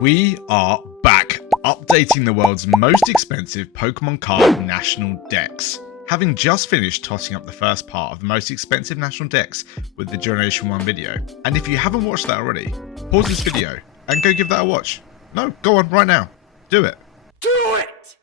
We are back, updating the world's most expensive Pokemon card National Dex. Having just finished totting up the first part of the most expensive National Dex with the Generation 1 video. And if you haven't watched that already, pause this video and go give that a watch. No, go on right now. Do it. Do it!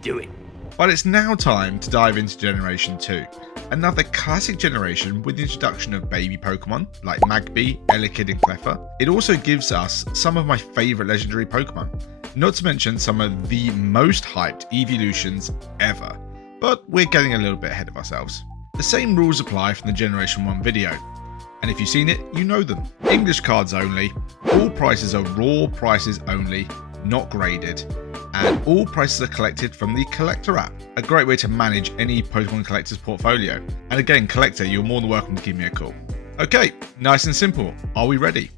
Do it. But it's now time to dive into Generation 2. Another classic generation with the introduction of baby Pokemon like Magby, Elekid and Cleffa. It also gives us some of my favourite legendary Pokemon, not to mention some of the most hyped Eeveelutions ever. But we're getting a little bit ahead of ourselves. The same rules apply from the Generation 1 video, and if you've seen it, you know them. English cards only, all prices are raw prices only, not graded, and all prices are collected from the Collector app, a great way to manage any Pokemon collector's portfolio. And again, Collector, you're more than welcome to give me a call. Okay, nice and simple. Are we ready?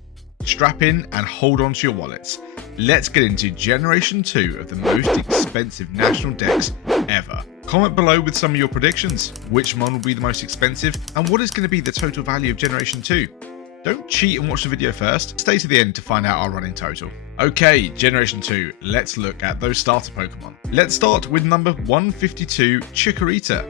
Strap in and hold on to your wallets. Let's get into Generation 2 of the most expensive National Dex ever. Comment below with some of your predictions. Which one will be the most expensive, and what is going to be the total value of Generation 2? Don't cheat and watch the video first. Stay to the end to find out our running total. Okay, Generation 2, let's look at those starter Pokemon. Let's start with number 152, Chikorita.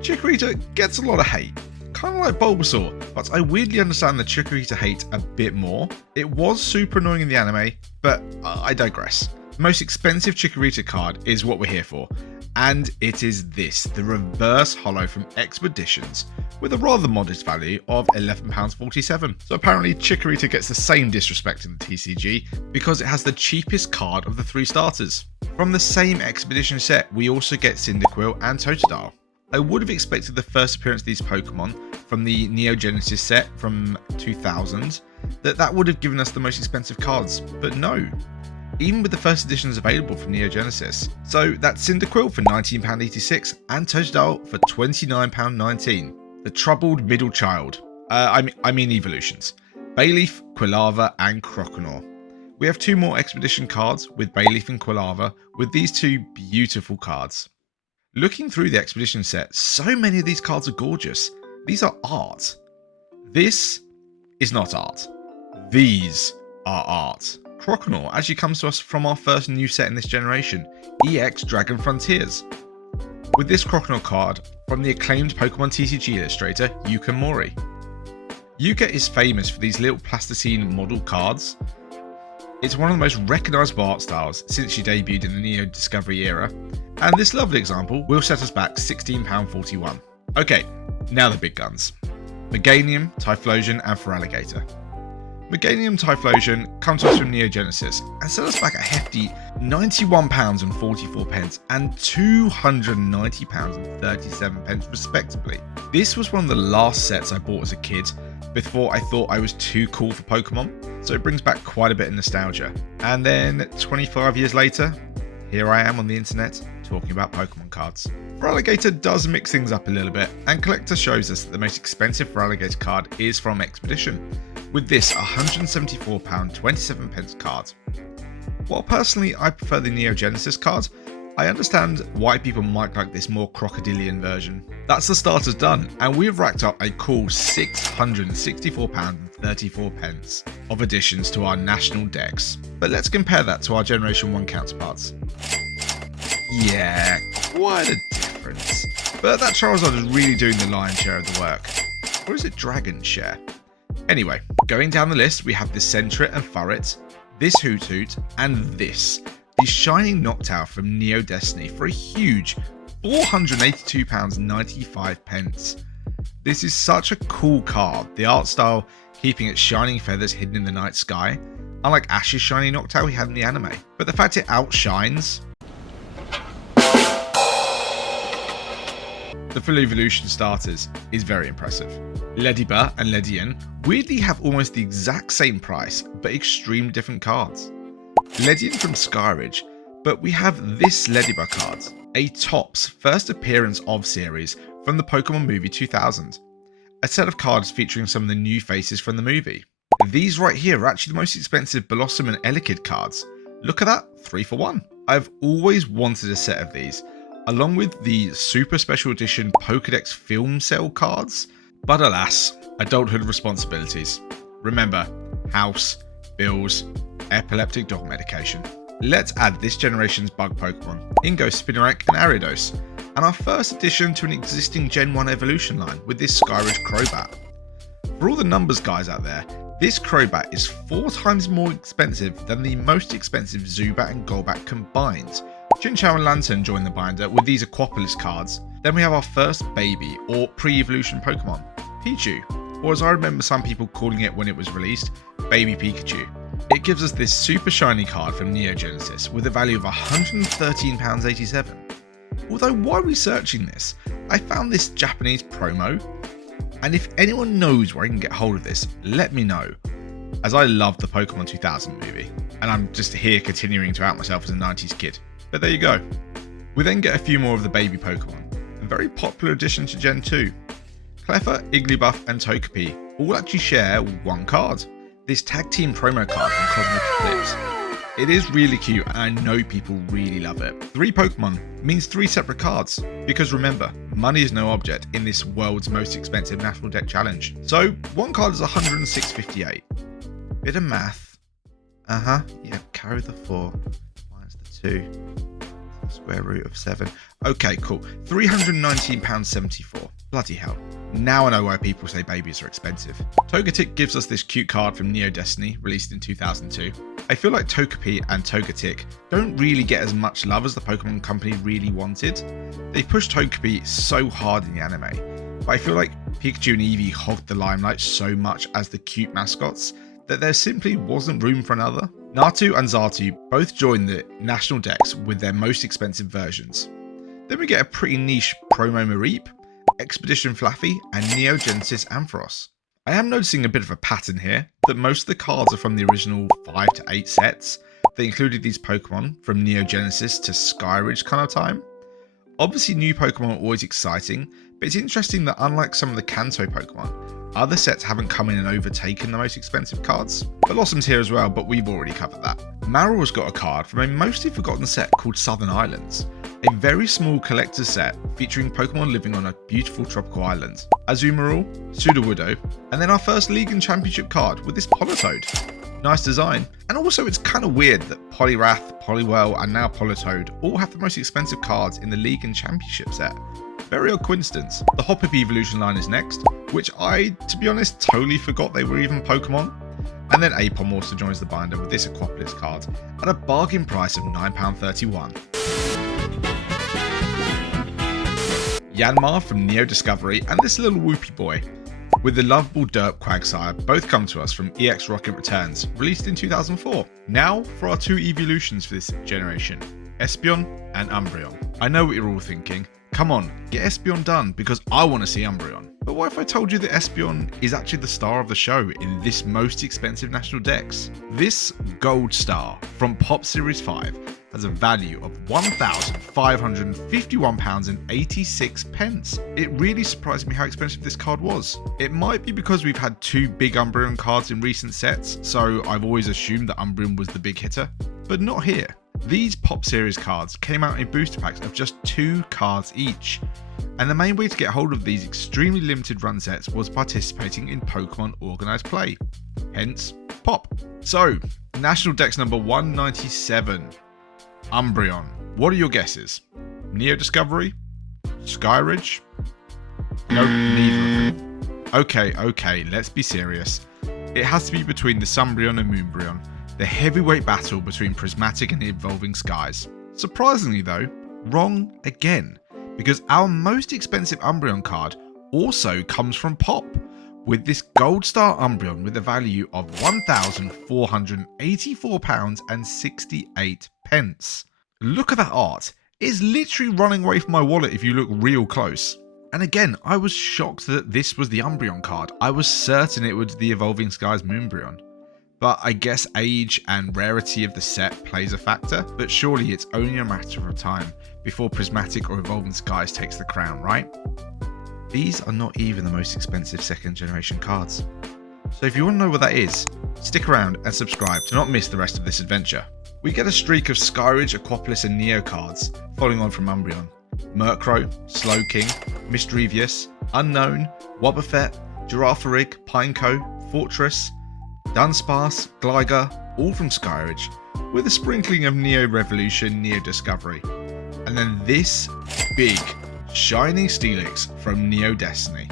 Chikorita gets a lot of hate, kind of like Bulbasaur, but I weirdly understand the Chikorita hate a bit more. It was super annoying in the anime, but I digress. The most expensive Chikorita card is what we're here for, and it is this, the reverse holo from Expeditions, with a rather modest value of £11.47. So apparently Chikorita gets the same disrespect in the TCG because it has the cheapest card of the three starters. From the same Expedition set, we also get Cyndaquil and Totodile. I would have expected the first appearance of these Pokemon from the Neo Genesis set from 2000, that would have given us the most expensive cards, but no. Even with the first editions available from Neo Genesis. So that's Cyndaquil for £19.86 and Totodile for £29.19. The troubled middle child. I mean Eeveelutions. Bayleaf, Quilava and Croconaw. We have two more Expedition cards with Bayleaf and Quilava with these two beautiful cards. Looking through the Expedition set, so many of these cards are gorgeous. These are art. This is not art. These are art. Croconaw actually comes to us from our first new set in this generation, EX Dragon Frontiers. With this Croconaw card from the acclaimed Pokemon TCG illustrator Yuka Mori. Yuka is famous for these little plasticine model cards. It's one of the most recognisable art styles since she debuted in the Neo Discovery era, and this lovely example will set us back £16.41. Okay, now the big guns. Meganium, Typhlosion and Feraligatr. Meganium Typhlosion come to us from Neo Genesis and set us back a hefty £91.44 and £290.37 respectively. This was one of the last sets I bought as a kid before I thought I was too cool for Pokemon, so it brings back quite a bit of nostalgia. And then 25 years later, here I am on the internet talking about Pokemon cards. Feraligatr does mix things up a little bit, and Collector shows us that the most expensive Feraligatr card is from Expedition, with this £174.27 card. While personally I prefer the Neo Genesis card, I understand why people might like this more crocodilian version. That's the starters done, and we've racked up a cool £664.34 of additions to our National Dex. But let's compare that to our Generation 1 counterparts. Yeah, quite a difference. But that Charizard is really doing the lion's share of the work. Or is it Dragon's share? Anyway, going down the list, we have this Sentret and Furret, this Hoothoot, and this, the Shining Noctowl from Neo Destiny for a huge £482.95. This is such a cool card, the art style keeping its shining feathers hidden in the night sky, unlike Ash's Shiny Noctowl we had in the anime. But the fact it outshines the full Eeveelution starters is very impressive. Ledybur and Ledian weirdly have almost the exact same price, but extremely different cards. Ledian from Skyridge, but we have this Ledybur card, a Topps first appearance of series from the Pokemon movie 2000. A set of cards featuring some of the new faces from the movie. These right here are actually the most expensive Blossom and Elekid cards. Look at that, 3 for 1. I've always wanted a set of these, along with the super special edition Pokedex film cell cards. But alas, adulthood responsibilities. Remember, house, bills, epileptic dog medication. Let's add this generation's bug Pokemon, Ingo, Spinarak and Ariados, and our first addition to an existing Gen 1 evolution line with this Skyridge Crobat. For all the numbers guys out there, this Crobat is 4 times more expensive than the most expensive Zubat and Golbat combined. Chinchou and Lantern join the binder with these Aquapolis cards. Then we have our first baby or pre-evolution Pokemon, Pichu, or as I remember some people calling it when it was released, Baby Pikachu. It gives us this super shiny card from Neo Genesis with a value of £113.87. Although while researching this, I found this Japanese promo, and if anyone knows where I can get hold of this, let me know, as I love the Pokemon 2000 movie, and I'm just here continuing to out myself as a 90s kid. But there you go. We then get a few more of the baby Pokemon, a very popular addition to Gen 2. Cleffa, Igglybuff and Togepi all actually share one card, this tag team promo card from Cosmic Eclipse. It is really cute and I know people really love it. 3 Pokemon means 3 separate cards, because remember, money is no object in this world's most expensive National Deck Challenge. So one card is 106.58. Bit of math. Yeah, carry the 4 minus the 2. Square root of 7. Okay, cool. £319.74. Bloody hell. Now I know why people say babies are expensive. Togetic gives us this cute card from Neo Destiny, released in 2002. I feel like Togepi and Togetic don't really get as much love as the Pokemon Company really wanted. They pushed Togepi so hard in the anime, but I feel like Pikachu and Eevee hogged the limelight so much as the cute mascots that there simply wasn't room for another. Natu and Xatu both joined the National Dex with their most expensive versions. Then we get a pretty niche Promo Mareep, Expedition Flaffy and Neo Genesis Ampharos. I am noticing a bit of a pattern here, that most of the cards are from the original 5 to 8 sets. They included these Pokemon from Neo Genesis to Skyridge kind of time. Obviously new Pokemon are always exciting, but it's interesting that unlike some of the Kanto Pokemon, other sets haven't come in and overtaken the most expensive cards. Blossom's here as well, but we've already covered that. Marow's got a card from a mostly forgotten set called Southern Islands, a very small collector's set featuring Pokemon living on a beautiful tropical island. Azumarill, Sudowoodo, and then our first League and Championship card with this Politoed. Nice design. And also it's kind of weird that Poliwrath, Poliwhirl and now Politoed all have the most expensive cards in the League and Championship set. Very odd coincidence. The Hoppip Eeveelution line is next, which I, to be honest, totally forgot they were even Pokemon. And then Apom also joins the binder with this Aquapolis card at a bargain price of £9.31. Yanmar from Neo Discovery and this little whoopie boy with the lovable Derp Quagsire both come to us from EX Rocket Returns, released in 2004. Now for our 2 Eeveelutions for this generation, Espeon and Umbreon. I know what you're all thinking. Come on, get Espeon done because I want to see Umbreon. But what if I told you that Espeon is actually the star of the show in this most expensive National Dex? This Gold Star from Pop Series 5 has a value of £1,551.86. It really surprised me how expensive this card was. It might be because we've had 2 big Umbreon cards in recent sets, so I've always assumed that Umbreon was the big hitter, but not here. These Pop Series cards came out in booster packs of just 2 cards each, and the main way to get hold of these extremely limited run sets was participating in Pokemon Organised Play, hence Pop. So, National Dex number 197, Umbreon. What are your guesses? Neo Discovery? Skyridge? Nope, neither of them. Okay, let's be serious. It has to be between the Umbreon and Moonbreon, the heavyweight battle between Prismatic and Evolving Skies. Surprisingly though, wrong again, because our most expensive Umbreon card also comes from Pop, with this Gold Star Umbreon with a value of £1,484.68. Look at that art. It's literally running away from my wallet if you look real close. And again, I was shocked that this was the Umbreon card. I was certain it was the Evolving Skies Moonbreon. But I guess age and rarity of the set plays a factor, but surely it's only a matter of time before Prismatic or Evolving Skies takes the crown, right? These are not even the most expensive 2nd generation cards. So if you want to know what that is, stick around and subscribe to not miss the rest of this adventure. We get a streak of Skyridge, Aquapolis and Neo cards, following on from Umbreon. Murkrow, Slowking, Misdrevious, Unknown, Wobbuffet, Girafarig, Pineco, Fortress, Dunsparce, Gligar, all from Skyridge, with a sprinkling of Neo Revolution, Neo Discovery, and then this big, shiny Steelix from Neo Destiny.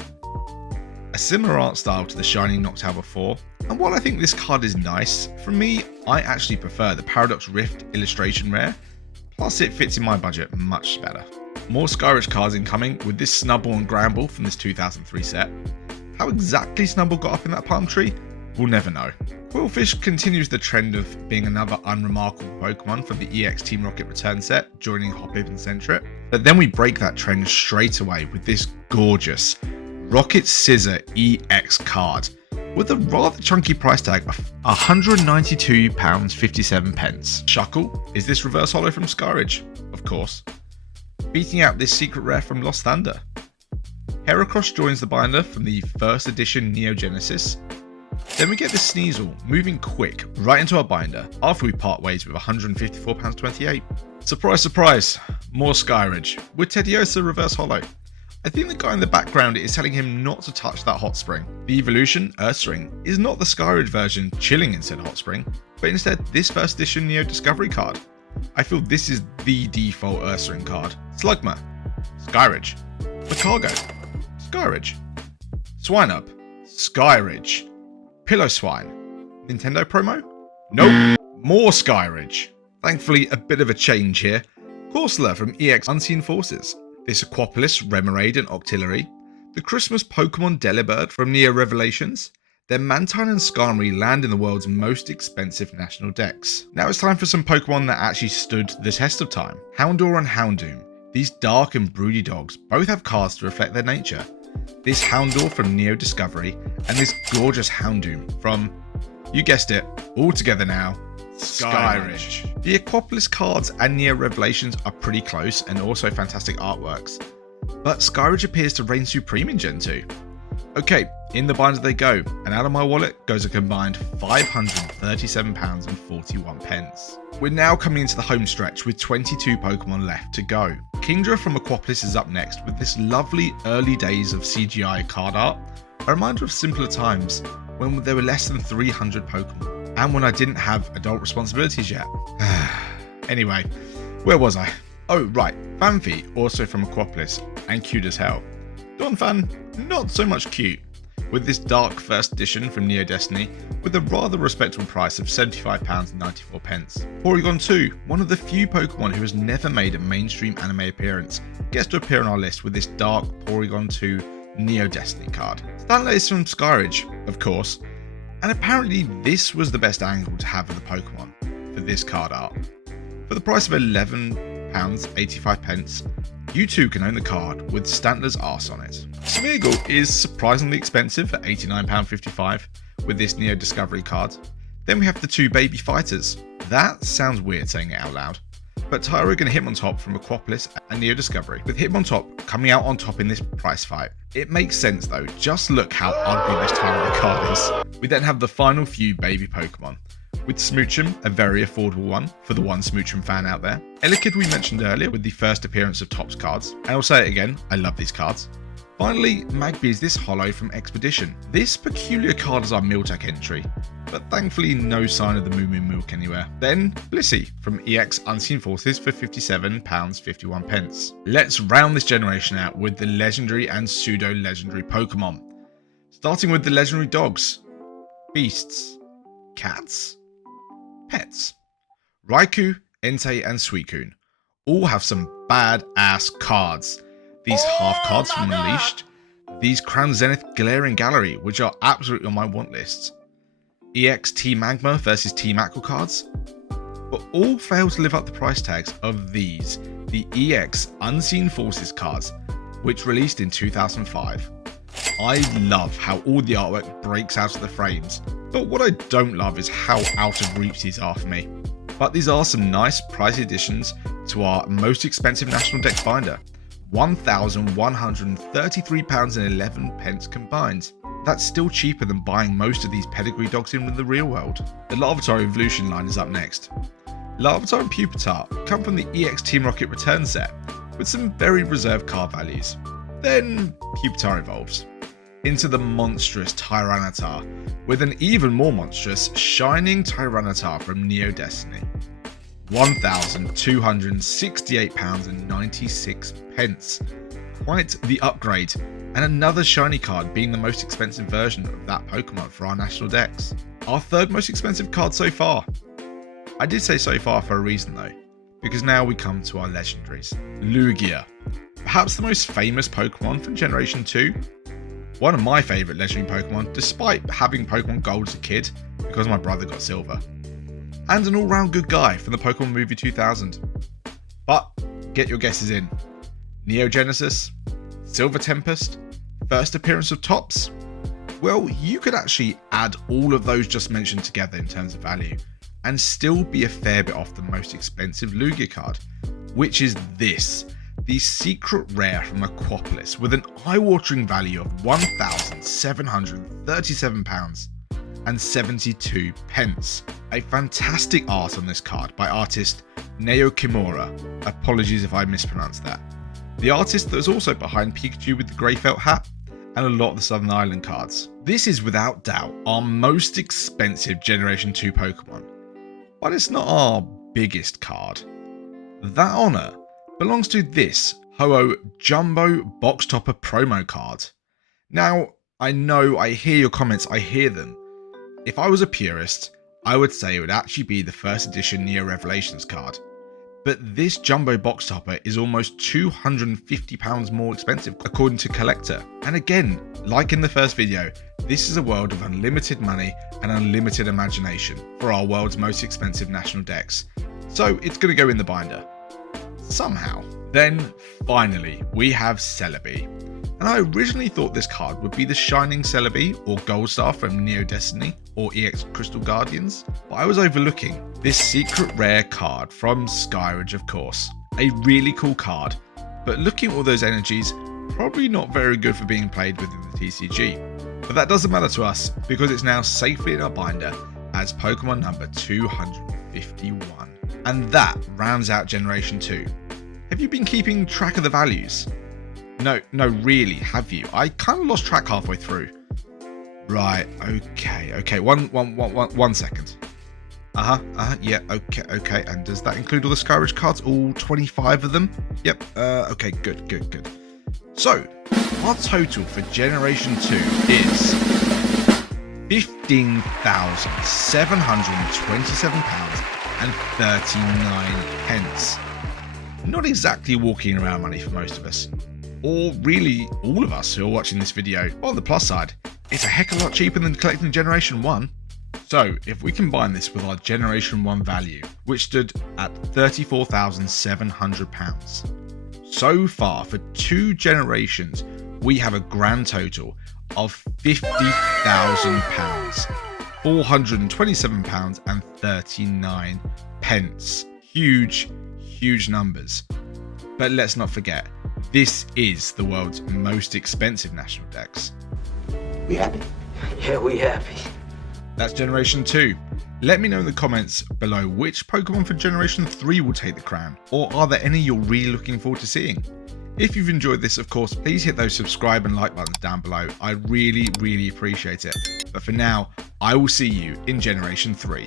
A similar art style to the shiny Noctowl before, and while I think this card is nice, for me, I actually prefer the Paradox Rift illustration rare, plus it fits in my budget much better. More Skyridge cards incoming with this Snubbull and Gramble from this 2003 set. How exactly Snubbull got up in that palm tree, we'll never know. Quillfish continues the trend of being another unremarkable Pokemon from the EX Team Rocket return set, joining Hoppip and Sentret. But then we break that trend straight away with this gorgeous Rocket Scissor EX card with a rather chunky price tag of £192.57. Shuckle is this reverse holo from Skyridge, of course, beating out this secret rare from Lost Thunder. Heracross joins the binder from the first edition Neo Genesis. Then we get the Sneasel moving quick right into our binder after we part ways with £154.28. Surprise, surprise, more Skyridge with Teddiursa reverse holo. I think the guy in the background is telling him not to touch that hot spring. The Eeveelution Ursaring is not the Skyridge version chilling inside hot spring, but instead this first edition Neo Discovery card. I feel this is the default Ursaring card. Slugma, Skyridge. Macargo, Skyridge. Swinub, Skyridge. Pillow-Swine, Nintendo promo? Nope, more Skyridge. Thankfully, a bit of a change here. Corsola from EX Unseen Forces. This Aquapolis, Remoraid and Octillery. The Christmas Pokemon Delibird from Neo Revelations. Then Mantine and Skarmory land in the world's most expensive national decks. Now it's time for some Pokemon that actually stood the test of time. Houndour and Houndoom. These dark and broody dogs both have cards to reflect their nature. This Houndour from Neo Discovery, and this gorgeous Houndoom from, you guessed it, all together now, Skyridge. The Aquapolis cards and Neo Revelations are pretty close and also fantastic artworks, but Skyridge appears to reign supreme in Gen 2. Okay, in the binder they go, and out of my wallet goes a combined £537.41. We're now coming into the home stretch with 22 Pokemon left to go. Kingdra from Aquapolis is up next with this lovely early days of CGI card art, a reminder of simpler times when there were less than 300 Pokemon, and when I didn't have adult responsibilities yet. Anyway, where was I? Oh right, Fanfi, also from Aquapolis, and cute as hell. Donphan, not so much cute, with this dark first edition from Neo Destiny with a rather respectable price of £75.94. Porygon 2, one of the few Pokemon who has never made a mainstream anime appearance, gets to appear on our list with this dark Porygon 2 Neo Destiny card. Stanley is from Skyridge, of course, and apparently this was the best angle to have of the Pokemon for this card art. For the price of £11.85, you too can own the card with Stantler's arse on it. Smeargle is surprisingly expensive at £89.55 with this Neo Discovery card. Then we have the two baby fighters. That sounds weird saying it out loud, but Tyrogue and Hitmontop from Aquapolis and Neo Discovery, with Hitmontop coming out on top in this price fight. It makes sense though, just look how ugly this Tyrogue card is. We then have the final few baby Pokemon, with Smoochum, a very affordable one for the one Smoochum fan out there. Elekid we mentioned earlier with the first appearance of Topps cards, and I'll say it again, I love these cards. Finally, Magby is this holo from Expedition. This peculiar card is our Miltech entry, but thankfully no sign of the Moo Moo Milk anywhere. Then Blissey from EX Unseen Forces for £57.51. Let's round this generation out with the legendary and pseudo-legendary Pokemon. Starting with the legendary dogs, beasts, cats, pets. Raikou, Entei and Suicune all have some bad-ass cards. These half cards from Unleashed, these Crown Zenith Galarian Gallery, which are absolutely on my want lists. EX Team Magma versus Team Aqua cards, but all fail to live up the price tags of these, the EX Unseen Forces cards, which released in 2005. I love how all the artwork breaks out of the frames, but what I don't love is how out of reach these are for me. But these are some nice pricey additions to our most expensive national deck binder, £1,133.11 combined. That's still cheaper than buying most of these pedigree dogs in the real world. The Larvitar Evolution line is up next. Larvitar and Pupitar come from the EX Team Rocket return set, with some very reserved card values. Then Pupitar evolves. into the monstrous Tyranitar, with an even more monstrous Shining Tyranitar from Neo Destiny. £1,268.96. Quite the upgrade, and another shiny card being the most expensive version of that Pokemon for our National Dex. Our third most expensive card so far. I did say so far for a reason though, because now we come to our Legendaries. Lugia, perhaps the most famous Pokemon from Generation 2. One of my favourite Legendary Pokemon, despite having Pokemon Gold as a kid, because my brother got Silver. And an all-round good guy from the Pokemon movie 2000. But, get your guesses in. Neo Genesis? Silver Tempest? First appearance of Tops? Well, you could actually add all of those just mentioned together in terms of value, and still be a fair bit off the most expensive Lugia card, which is this, the secret rare from Aquapolis, with an eye-watering value of £1,737.72. A fantastic art on this card by artist Neo Kimura. Apologies if I mispronounced that. The artist that was also behind Pikachu with the grey felt hat, and a lot of the Southern Island cards. This is without doubt our most expensive Generation 2 Pokemon, but it's not our biggest card. That honour belongs to this Ho-Oh Jumbo Box Topper promo card. Now, I know, I hear your comments, I hear them. If I was a purist, I would say it would actually be the first edition Neo Revelations card. But this Jumbo Box Topper is almost £250 more expensive according to Collector. And again, like in the first video, this is a world of unlimited money and unlimited imagination for our world's most expensive National Dex. So it's going to go in the binder. Somehow. Then, finally, we have Celebi. And I originally thought this card would be the Shining Celebi or Gold Star from Neo Destiny or EX Crystal Guardians, but I was overlooking this secret rare card from Skyridge, of course. A really cool card, but looking at all those energies, probably not very good for being played within the TCG. But that doesn't matter to us, because it's now safely in our binder as Pokemon number 251. And that rounds out Generation 2. Have you been keeping track of the values? No, really, have you? I kind of lost track halfway through. Right, okay, one second. Yeah, okay, and does that include all the Skyridge cards, all 25 of them? Yep, okay, good. So, our total for Generation 2 is £15,727.39. Not exactly walking around money for most of us, or really all of us who are watching this video. On the plus side, it's a heck of a lot cheaper than collecting Generation 1. So if we combine this with our Generation 1 value, which stood at £34,700, so far for 2 generations, we have a grand total of £50,000, £427.39. Huge numbers. But let's not forget, this is the world's most expensive National Dex. We happy? Yeah, we happy. That's Generation 2. Let me know in the comments below which Pokemon for Generation 3 will take the crown, or are there any you're really looking forward to seeing? If you've enjoyed this, of course, please hit those subscribe and like buttons down below. I really appreciate it. But for now, I will see you in Generation 3.